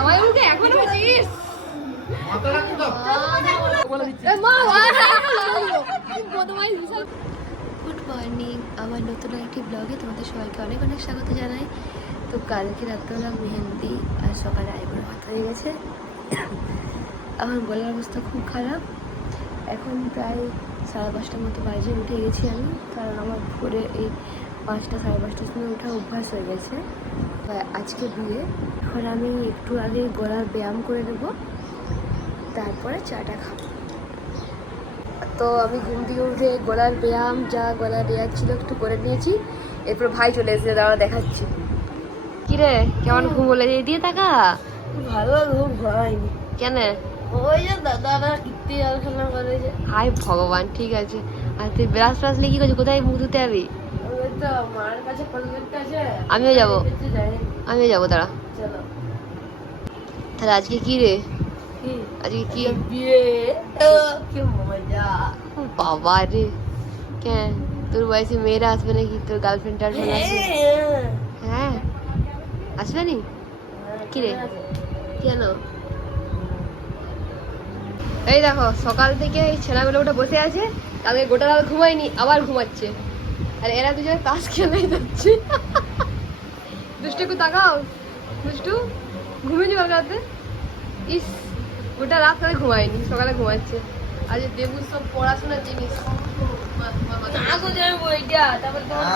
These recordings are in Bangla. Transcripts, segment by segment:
জামাইবাবুকে এখনও বলিস? গুড মর্নিং আমার নতুন একটি ব্লগে তোমাদের সবাইকে অনেক অনেক স্বাগত জানাই। তো কালকে রাত্রেবেলা মেহেন্দি আর সকালে আইবুড়ো ভাত হয়ে গেছে। আমার গলার অবস্থা খুব খারাপ। এখন প্রায় সাড়ে পাঁচটার মতো বাজে উঠে গেছি আমি। কারণ আমার ভোরে এই পাঁচটা সাড়ে পাঁচটার সময় ওঠা অভ্যাস হয়ে গেছে। আজকে বিয়ে। এখন আমি একটু আগে গলার ব্যায়াম করে নেব। তারপরে চাটা খাব। তো আমি ঘুম থেকে উঠে গলার ব্যায়াম যা গলার রেয়াজ ছিল একটু করে নিয়েছি। এরপর ভাই চলে এসেছে দাঁড়া দেখাচ্ছি। কিরে কেমন ঘুম বলে দিয়ে টাকা ভালো ঘুম হয়নি কেন? ওই যে দাদারা কীর্তি আলোচনা করে যে। হাই ভগবান ঠিক আছে। আর তুই ব্রাশ ফ্রাশ নিয়ে কি করছিস? কোথায় মুখ ধুতে যাবি? আমিও যাব। আমিও যাব দাঁড়া। তাহলে আজকে কি রে? আজকে কি? বাবা রে। কেন? তোর বয়সে মেয়েরা আসবে নাকি? তোর গার্লফ্রেন্ড টার্লফ্রেন্ড আসবে? হ্যাঁ। আসবে নি? কি রে? কেন? এই দেখো সকাল থেকে এই ছেলেগুলো ওটা বসে আছে। কালকে গোটা রাত ঘুমায়নি আবার ঘুমাচ্ছে। আর এরা দুজনে তাস খেলাই যাচ্ছে। দুষ্টু একটু তাকাও। দুষ্টু ঘুমিয়েছি কাল রাতে ইস ওটা রাত ধরে ঘুমায়নি সকালে ঘুমাচ্ছে। আজ দেবুর সব পড়াশোনার জিনিস।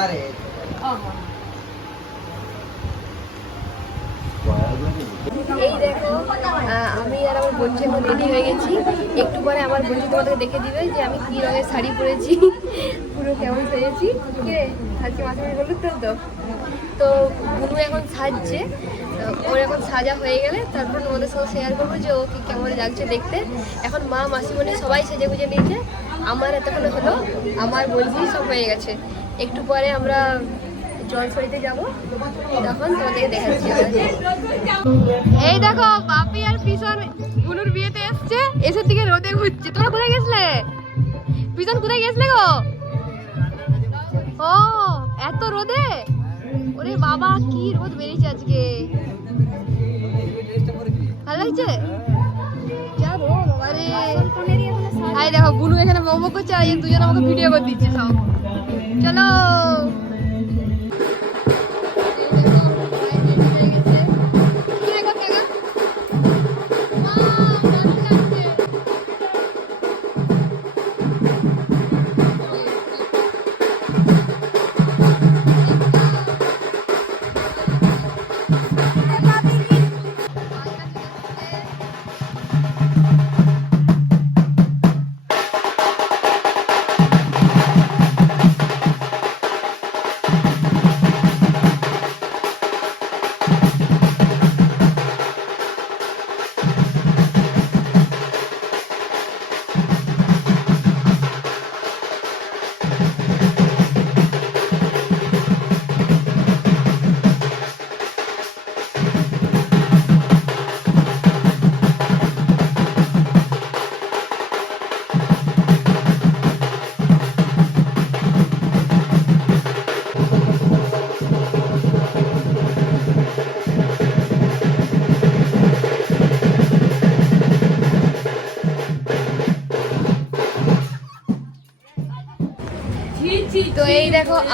আরে এই দেখো আমি আর আমার বোনজি এখন রেডি হয়ে গেছি একটু পরে আমার বোনজি তোমাদের দেখে দিবে যে আমি কি রঙের শাড়ি পরেছি। পুরো কেমন সেজেছি, কে আজকে মাঝে বলুন তো তো। তো বুনু এখন সাজছে ওর এখন সাজা হয়ে গেলে তারপর তোমাদের সঙ্গে শেয়ার করব যে ও কি কেমন লাগছে দেখতে। এখন মা মাসিমণি সবাই সেজে গুজে নিয়েছে, আমার এতক্ষণ হলো, আমার বোনজি সব হয়ে গেছে। একটু পরে আমরা জলসরিতে যাব, তখন তোমাদেরকে দেখাচ্ছি এই দেখো, বাপি আর পিছন বুনুর বিয়েতে এসছে এসের দিকে রোদে ঘুরছে। তোমরা কোথায় গেছলে? পিছন কোথায় গেছলে গো? ও, এত রোদে? ওরে বাবা, কি রোদ বেরিয়েছে আজকে। ভালো লাগছে? হাই দেখো, বুনু এখানে মোমো করছে, আর দুজন আমাকে ভিডিও করে দিচ্ছে, সব। চলো।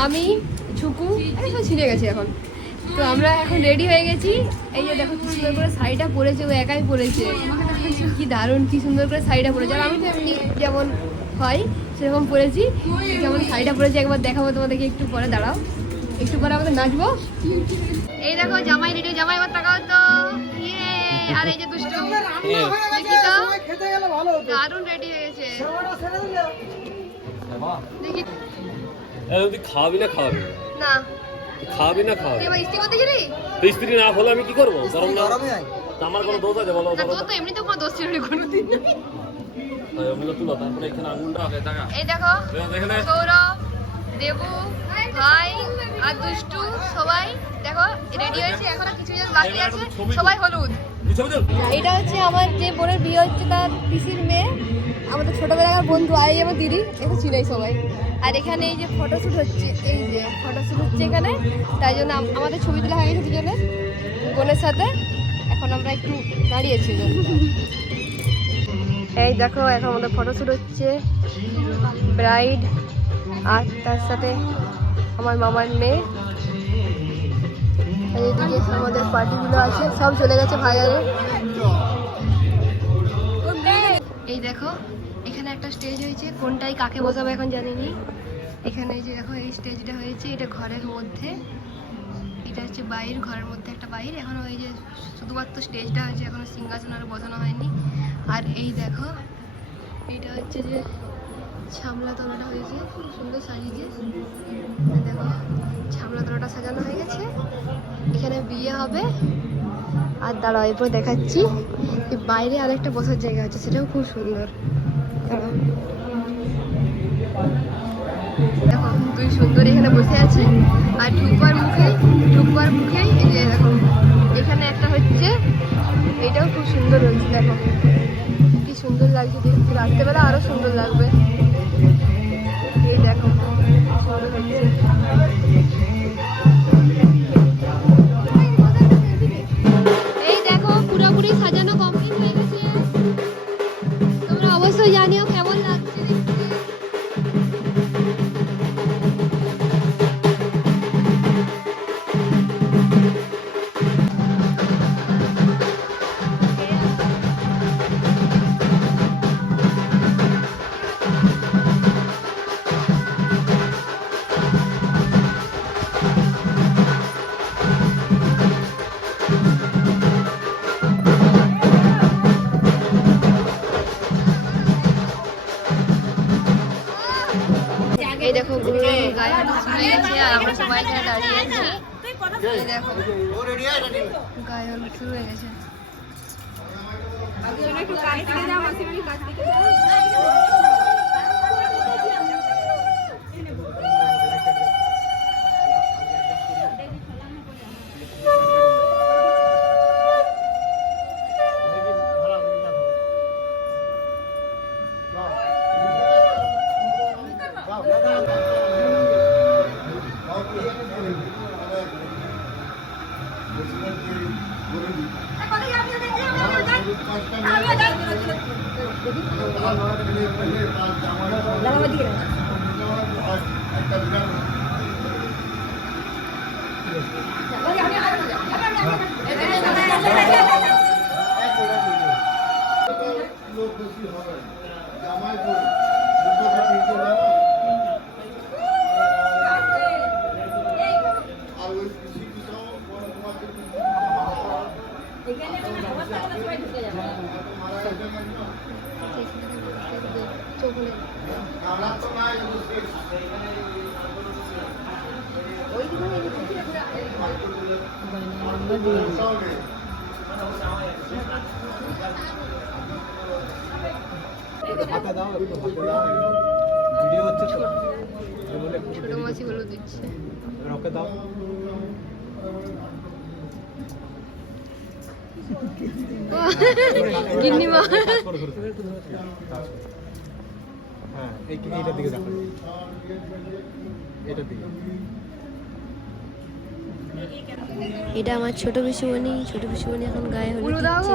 আমি ঝুকু সব ছিঁড়ে গেছে এখন। তো আমরা এখন রেডি হয়ে গেছি। এই যে দেখো কি সুন্দর করে শাড়িটা পরেছে ও একাই পরেছে। কি দারুণ কি সুন্দর করে শাড়িটা পরেছে। আর আমি তো এমনি যেমন হয় সেরকম পরেছি। যেমন শাড়িটা পরেছি একবার দেখাবো তোমাদেরকে একটু পরে দাঁড়াও। একটু পরে আমাদের নাচবো। এই দেখো জামাই রেডি জামাই এবার তাকাও তো। আর এই যে দুষ্টু। দেখি তো। দারুণ রেডি হয়ে গেছে। দেখি। তুই খাওয়াবি না খাওয়াবি না। খাওয়াবি না খাওয়াবি তুই এবার ইস্ত্রি করতে গেলি? তো স্ত্রী না হলে আমি কি করব? গরম না হয়। আমার কোনো দোষ আছে বলো তোর তো এমনিতেও কোনো দোষ ছিল না কোনোদিন। ওগুলো তুলো তারপরে এখানে আগুনটা এই দেখো সৌরভ দেবু ভাই আর দুষ্টু সবাই দেখো রেডি হয়েছে এখনও কিছু জন বাকি আছে। সবাই হলুদ। এটা হচ্ছে আমার যে বোনের বিয়ে হচ্ছে তার পিসির মেয়ে। আমাদের ছোটবেলাকার বন্ধু আর এই আমার দিদি একটু চিনাই সবাই আর এখানে এই যে ফটোশ্যুট হচ্ছে, এই যে ফটোশ্যুট হচ্ছে এখানে, তাই জন্য আমাদের ছবি তোলা হয়ে গেছে দুজনে বোনের সাথে এখন আমরা একটু দাঁড়িয়েছি এই দেখো, এখন আমাদের ফটোশ্যুট হচ্ছে ব্রাইড আর তার সাথে আমার মামার মেয়ে। আর এইদিকে আমাদের পার্টিগুলো আছে, সব চলে গেছে ভাইয়ারে এই দেখো একটা স্টেজ হয়েছে। কোনটাই কাকে বসাবো এখন জানিনি। এখানে এই যে দেখো, এই স্টেজটা হয়েছে, এটা ঘরের মধ্যে। এটা হচ্ছে বাইর, ঘরের মধ্যে একটা বাইর। এখন ওই যে শুধুমাত্র স্টেজটা হয়েছে, এখনও সিংহাসন আর বসানো হয়নি। আর এই দেখো, এটা হচ্ছে যে ছামলা তলাটা হয়েছে, খুব সুন্দর সাজিয়েছে। দেখো, ছামলা তলাটা সাজানো হয়ে গেছে। এখানে বিয়ে হবে। আর দাঁড়াও, এরপর দেখাচ্ছি। বাইরে আরেকটা বসার জায়গা আছে সেটাও খুব সুন্দর। দেখো তুই সুন্দর এখানে বসে আছে। আর ঢুকবার মুখে, ঢুকবার মুখেই এই যে দেখো, এখানে একটা হচ্ছে, এটাও খুব সুন্দর হচ্ছে দেখো। কি সুন্দর লাগছে দেখতে। রাত্রেবেলা আরও সুন্দর লাগবে। এই দেখো গুরু গায়ে শুরু হয়ে গেছে আর আমরা সবাই এখানে দাঁড়িয়ে আছি। এই দেখো, গায়ে হলুদ শুরু হয়ে গেছে। চোখ খুলে হাতে দাও একটু হাতে দাও ভিডিও হচ্ছে তো এই বলে একটু ছোট মাছি হলুদ দিচ্ছে মা কাজ করো, করো, করো। কাজ করো। হ্যাঁ এইটার দিকে দেখো। এটার দিকে। এটা আমার ছোট পিসুমণি। ছোট পিসুমণি এখন গায়ে হলুদ দিচ্ছে।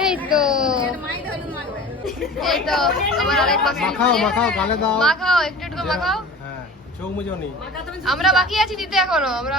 এই তো এই তো আমার আরেক মাস মাখাও মাখাও গালে দাও। মাখাও একটু একটু মাখাও। হ্যাঁ আমরা বাকি আছি দিতে এখনও আমরা।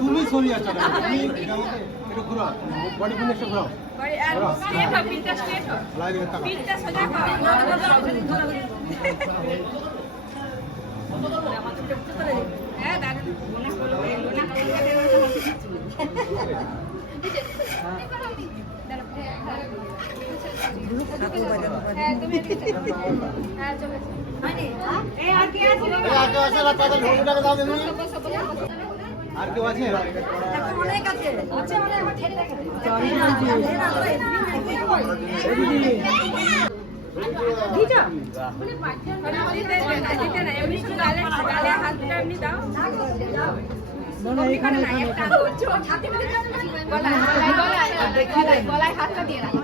তুমি সরিয়ে আছো এটা একটু ঘুরো বডি ফিনে একটু ঘুরো দিকে তাকাও এই আর কেউ আছে? দিন আছে গলায় হাতটা দিয়ে রাখো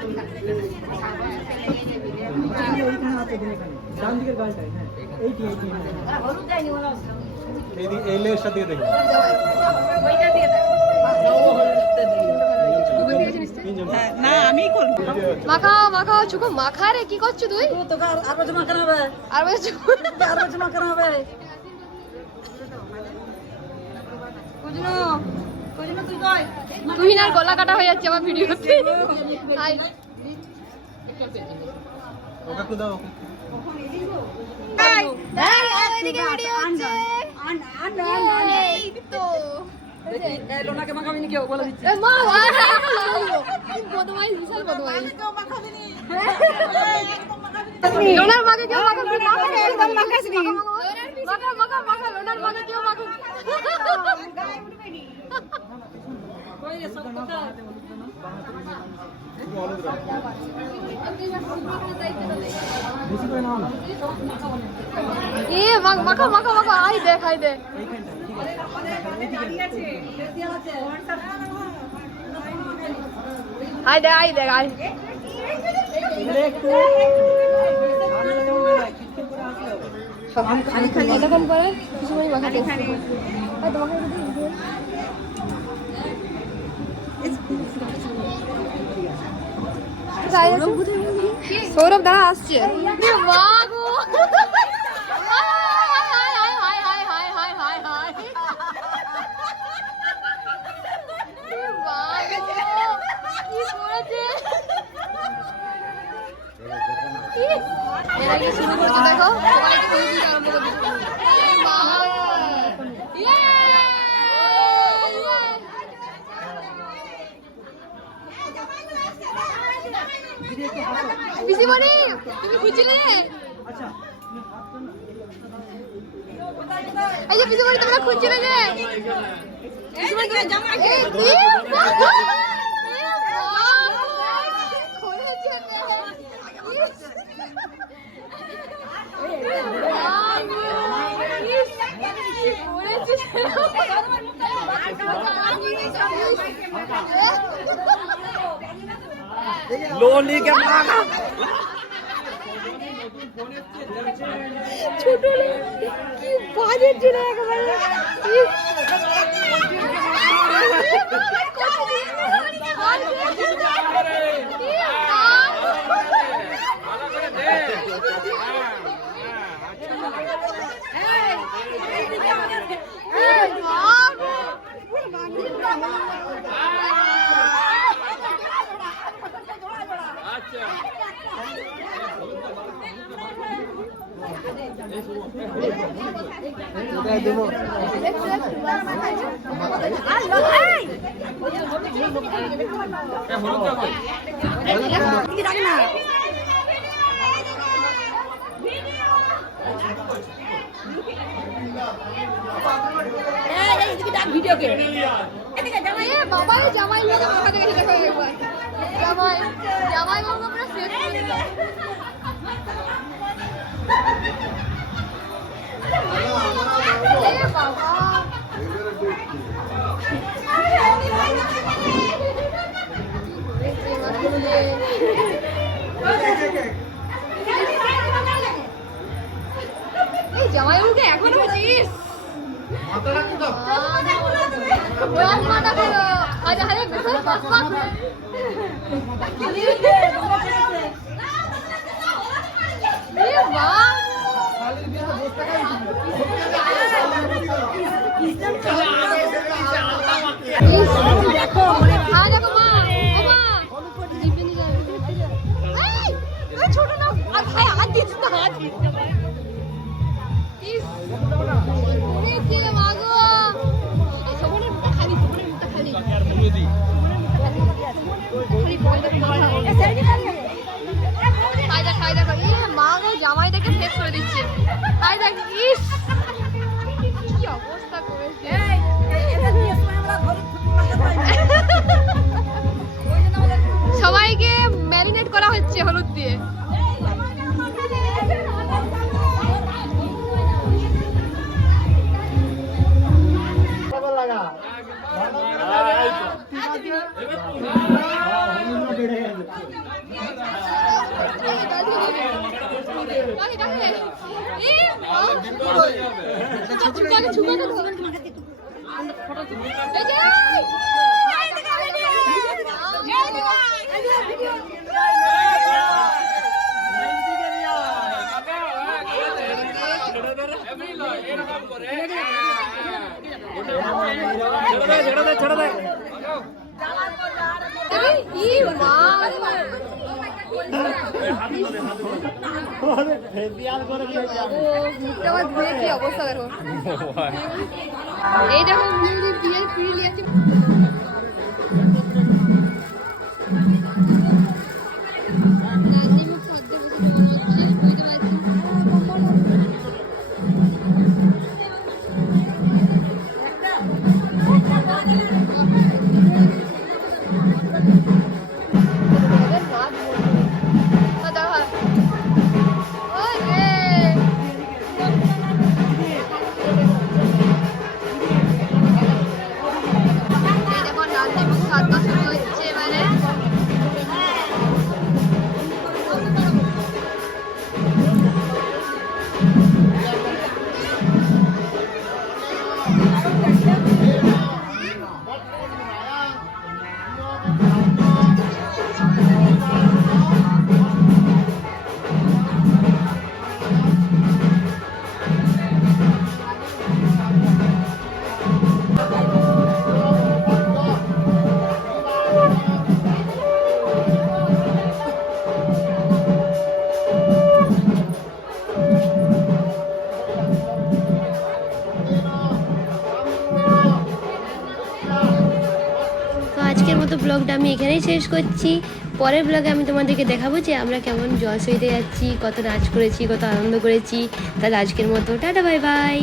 ডান দিকের গালটাই হ্যাঁ। এইটি এইটি এই এই লেয়ারটা দিয়ে দেখো। তিনজন। না আমি করব। মাখাও মাখাও চুকো মাখা রে কি করছ তুই? আর আর মাখানো হবে। আর বলছো আর মাখানো হবে। কুজনো কুজনো তুই কই? তুই না গলা কাটা হয়ে যাচ্ছে আমার ভিডিওতে। ওকে একটু দাও মাখাবি লোনার মাকে কেউ মাখাবি না একদম মাখাসনি মাখা মাখা মাখা লোনার মাকে কেউ মাখা একটু হলুদ দাও বেশি করে নাও না এ মা- মাখা মাখা মাখা আই দেখ আই দেখ। আই দেখ আই দেখ আই খালি খালি কিছু করে আর তোমাকে যদি video- সৌরভ দাঁড়া আসছে এ মা গো হায়, হায়, হায়, হায়, হায়, হায়, হায়, হায়। এ মা গো, কি করেছে? কি শুরু করছে দেখো আরম্ভ করে দিচ্ছে। এ মা। ইয়ে! ইয়ে! পিসিমণি তুমি বুঝলে এই যে পিসিমণি তোমরা খুঁজছিলে যে? পিসিমণি তুমি জামা কে? লোনি কে মারা ছোট কি বাজে ছিল একবারে Hey! দেবো ভিডিওকে। এ বাবা জামাই লোকে একবার। জামাই জামাই বাবু শেষ করে জামাই বাবুকে এখনও বুঝিস মাথা করো আরে আরে বেশ পাক পাক ছোট না হাত। দিস হাত দিস খাই দেখ এই মা গো জামাই দেখে ফেস করে দিচ্ছে। তাই দেখ ইস! কি অবস্থা করেছে। সবাইকে ম্যারিনেট করা হচ্ছে হলুদ দিয়ে। এই, দেখো এই দেখো মেয়েদের বিয়ের পিড়ি লিয়েছে এখানেই শেষ করছি। পরের ব্লগে আমি তোমাদেরকে দেখাবো যে আমরা কেমন জল সইতে যাচ্ছি, কত নাচ করেছি, কত আনন্দ করেছি। তাহলে আজকের মতো, টাটা বাই বাই